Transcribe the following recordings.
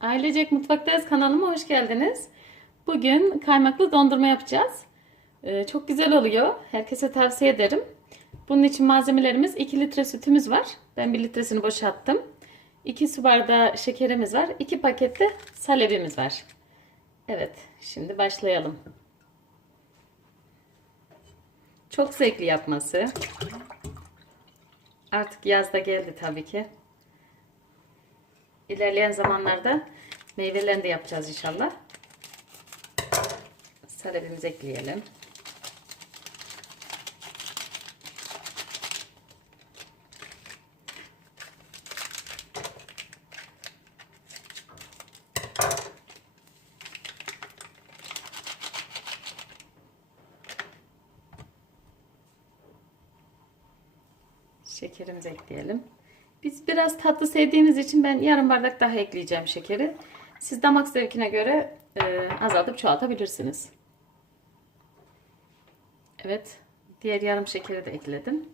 Ailecek Mutfaktayız kanalıma hoş geldiniz. Bugün kaymaklı dondurma yapacağız. Ee, çok güzel oluyor. Herkese tavsiye ederim. Bunun için malzemelerimiz 2 litre sütümüz var. Ben 1 litresini boşalttım. 2 su bardağı şekerimiz var. 2 pakette salebimiz var. Evet, şimdi başlayalım. Çok zevkli yapması. Artık yaz da geldi tabii ki. İlerleyen zamanlarda meyvelerini de yapacağız inşallah. Salebimizi ekleyelim. Şekerimizi ekleyelim. Biz biraz tatlı sevdiğimiz için ben yarım bardak daha ekleyeceğim şekeri. Siz damak zevkine göre e, azaltıp çoğaltabilirsiniz. Evet. Diğer yarım şekeri de ekledim.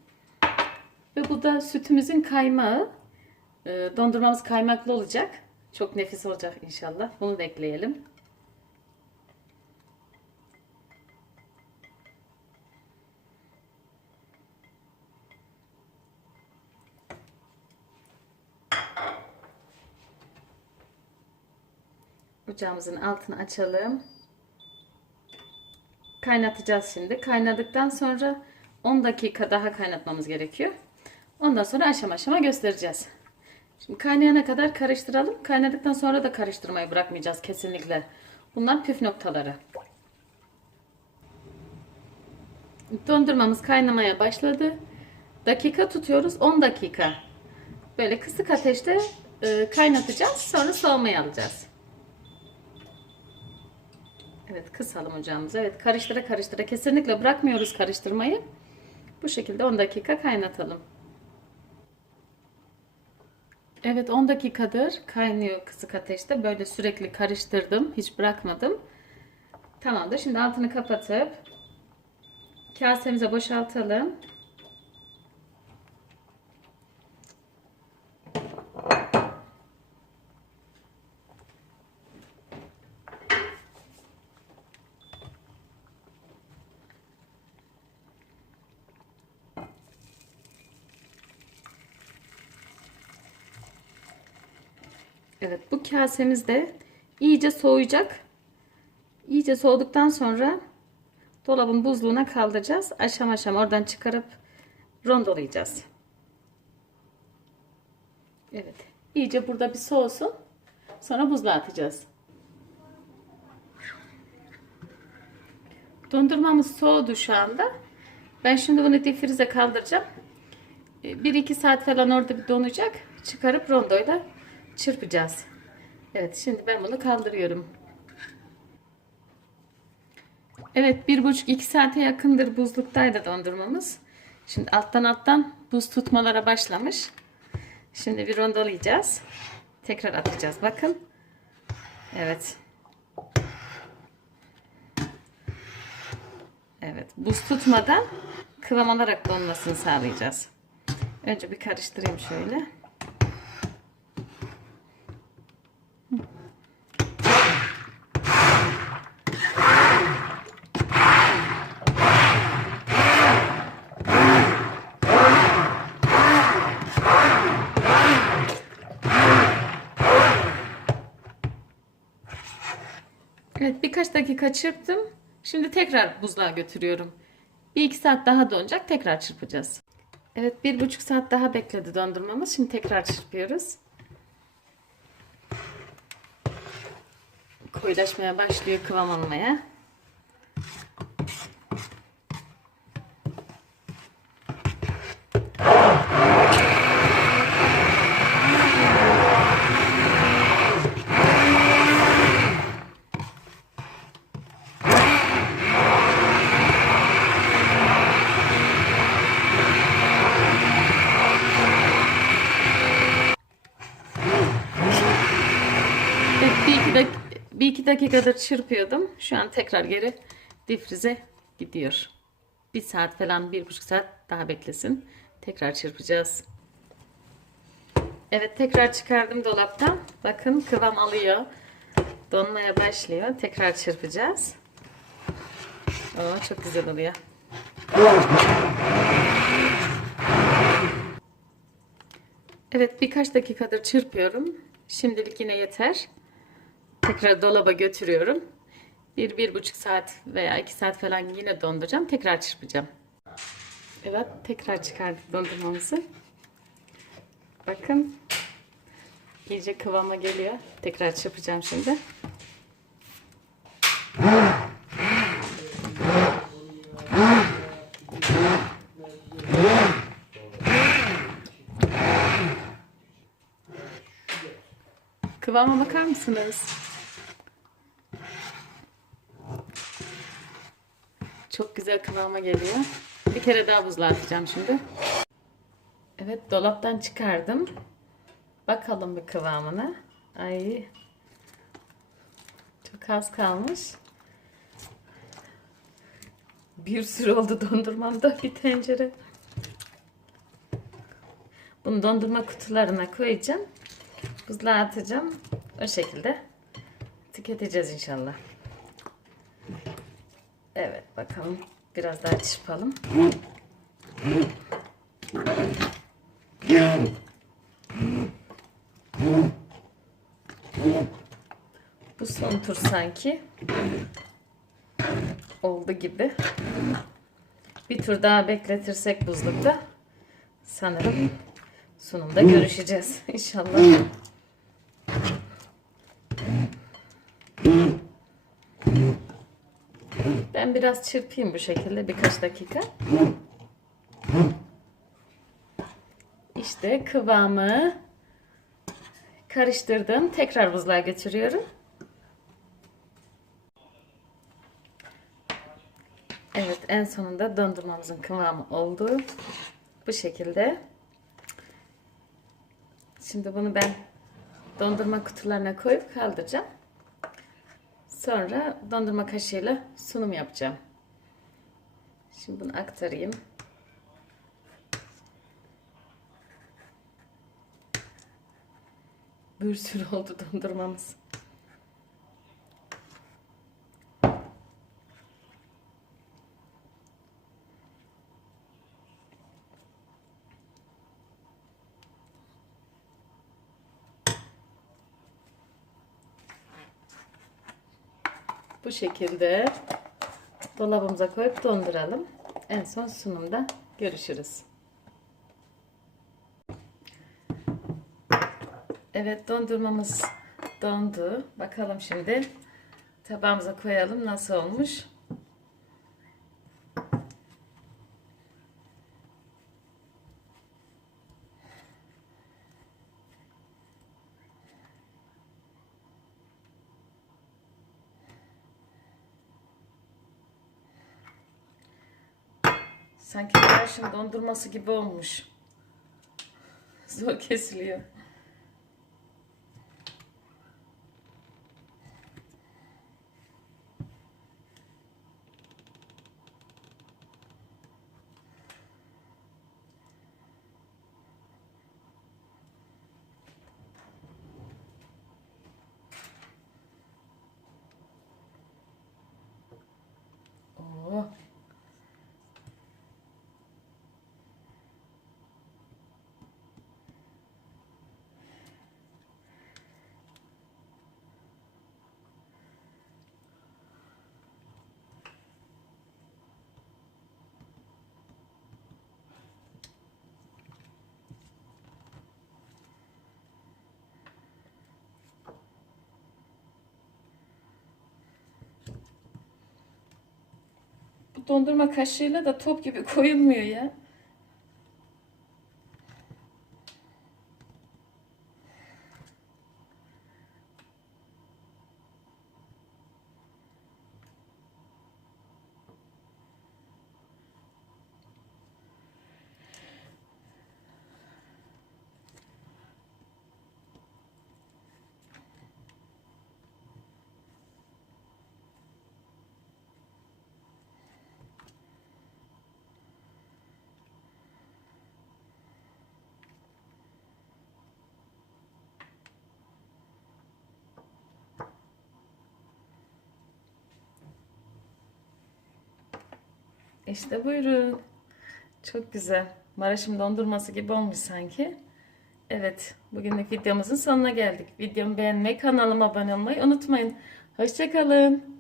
Ve bu da sütümüzün kaymağı. E, dondurmamız kaymaklı olacak. Çok nefis olacak inşallah. Bunu da ekleyelim. Ocağımızın altını açalım. Kaynatacağız şimdi. Kaynadıktan sonra 10 dakika daha kaynatmamız gerekiyor. Ondan sonra aşama aşama göstereceğiz. Şimdi kaynayana kadar karıştıralım. Kaynadıktan sonra da karıştırmayı bırakmayacağız kesinlikle. Bunlar püf noktaları. Dondurmamız kaynamaya başladı. Dakika tutuyoruz. 10 dakika. Böyle kısık ateşte e, kaynatacağız. Sonra soğumaya alacağız. Evet kısalım ocağımızı. Evet karıştıra karıştıra kesinlikle bırakmıyoruz karıştırmayı. Bu şekilde 10 dakika kaynatalım. Evet 10 dakikadır kaynıyor kısık ateşte. Böyle sürekli karıştırdım. Hiç bırakmadım. Tamamdır. Şimdi altını kapatıp kasemize boşaltalım. Evet bu kasemiz de iyice soğuyacak. İyice soğuduktan sonra dolabın buzluğuna kaldıracağız. Aşama aşama oradan çıkarıp rondolayacağız. Evet. iyice burada bir soğusun. Sonra buzluğa atacağız. Dondurmamız soğudu şu anda. Ben şimdi bunu difrize kaldıracağım. 1-2 saat falan orada bir donacak. Çıkarıp rondoyla çırpacağız. Evet şimdi ben bunu kaldırıyorum. Evet bir buçuk iki saate yakındır buzluktaydı dondurmamız. Şimdi alttan alttan buz tutmalara başlamış. Şimdi bir rondolayacağız. Tekrar atacağız bakın. Evet. Evet buz tutmadan kıvam alarak donmasını sağlayacağız. Önce bir karıştırayım şöyle. Evet birkaç dakika çırptım. Şimdi tekrar buzluğa götürüyorum. Bir iki saat daha donacak. Tekrar çırpacağız. Evet bir buçuk saat daha bekledi dondurmamız. Şimdi tekrar çırpıyoruz. Koyulaşmaya başlıyor kıvam almaya. 2 dakikadır çırpıyordum. Şu an tekrar geri difrize gidiyor. 1 saat falan 1,5 saat daha beklesin. Tekrar çırpacağız. Evet tekrar çıkardım dolaptan. Bakın kıvam alıyor. Donmaya başlıyor. Tekrar çırpacağız. Oo, çok güzel oluyor. Evet birkaç dakikadır çırpıyorum. Şimdilik yine yeter. Tekrar dolaba götürüyorum. Bir, bir buçuk saat veya iki saat falan yine donduracağım. Tekrar çırpacağım. Evet tekrar çıkardık dondurmamızı. Bakın. iyice kıvama geliyor. Tekrar çırpacağım şimdi. Kıvama bakar mısınız? Çok güzel kıvama geliyor. Bir kere daha buzluğa atacağım şimdi. Evet dolaptan çıkardım. Bakalım bir kıvamına. Ay. Çok az kalmış. Bir sürü oldu dondurmamda bir tencere. Bunu dondurma kutularına koyacağım. Buzluğa atacağım. O şekilde tüketeceğiz inşallah. Evet bakalım. Biraz daha çırpalım. Bu son tur sanki. Oldu gibi. Bir tur daha bekletirsek buzlukta sanırım sunumda görüşeceğiz inşallah. Ben biraz çırpayım bu şekilde birkaç dakika. İşte kıvamı karıştırdım. Tekrar buzluğa götürüyorum. Evet en sonunda dondurmamızın kıvamı oldu. Bu şekilde. Şimdi bunu ben dondurma kutularına koyup kaldıracağım. Sonra dondurma kaşığıyla sunum yapacağım. Şimdi bunu aktarayım. Bir sürü oldu dondurmamız. Bu şekilde dolabımıza koyup donduralım. En son sunumda görüşürüz. Evet dondurmamız dondu. Bakalım şimdi tabağımıza koyalım nasıl olmuş. Yarışın dondurması gibi olmuş. Zor kesiliyor. Oo. Bu dondurma kaşığıyla da top gibi koyulmuyor ya. İşte buyurun. Çok güzel. Maraş'ın dondurması gibi olmuş sanki. Evet, bugünlük videomuzun sonuna geldik. Videomu beğenmeyi, kanalıma abone olmayı unutmayın. Hoşçakalın.